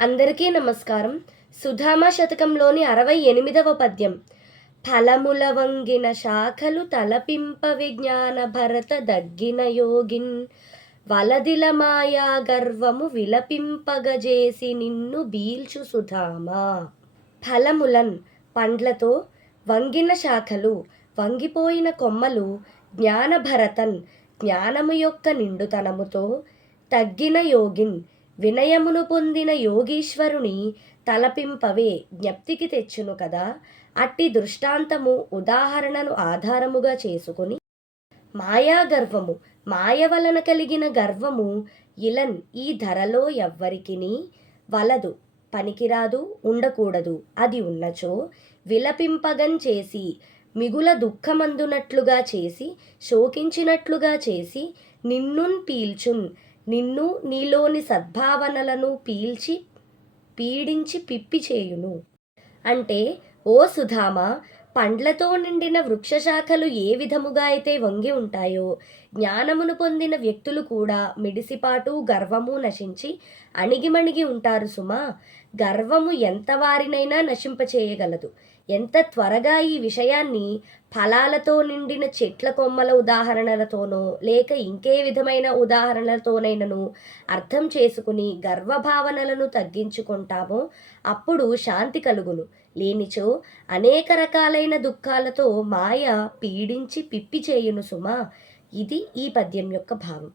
అందరికీ నమస్కారం. సుధామా శతకంలోని 68వ పద్యం. ఫలముల వంగిన శాఖలు తలపింప విజ్ఞాన భరత దగ్గిన యోగిన్ వలదిల మాయా గర్వము విలపింపగజేసి నిన్ను బీల్చు సుధామా. ఫలములన్ పండ్లతో, వంగిన శాఖలు వంగిపోయిన కొమ్మలు, జ్ఞానభరతన్ జ్ఞానము యొక్క నిండుతనముతో, తగ్గిన యోగిన్ వినయమును పొందిన యోగీశ్వరుని తలపింపవే జ్ఞప్తికి తెచ్చును కదా. అట్టి దృష్టాంతము ఉదాహరణను ఆధారముగా చేసుకుని, మాయాగర్వము మాయ వలన కలిగిన గర్వము ఇలన్ ఈ ధరలో ఎవ్వరికిని వలదు, పనికిరాదు, ఉండకూడదు. అది ఉన్నచో విలపింపగన్ చేసి, మిగుల దుఃఖమందునట్లుగా చేసి, శోకించినట్లుగా చేసి, నిన్నున్ పీల్చున్ నిన్ను నీలోని సద్భావనలను పీడించి పిప్పి చేయును. అంటే, ఓ సుధామా, పండ్లతో నిండిన వృక్షశాఖలు ఏ విధముగా అయితే వంగి ఉంటాయో, జ్ఞానమును పొందిన వ్యక్తులు కూడా మిడిసిపాటు గర్వము నశించి అణిగిమణిగి ఉంటారు సుమా. గర్వము ఎంత వారినైనా నశింపచేయగలదు. ఎంత త్వరగా ఈ విషయాన్ని ఫలాలతో నిండిన చెట్ల కొమ్మల ఉదాహరణలతోనో లేక ఇంకే విధమైన ఉదాహరణలతోనైనను అర్థం చేసుకుని గర్వభావనలను తగ్గించుకుంటామో అప్పుడు శాంతి కలుగును. లేనిచో అనేక రకాలైన దుఃఖాలతో మాయ పీడించి పిప్పి చేయును సుమా. ఇది ఈ పద్యం యొక్క భావం.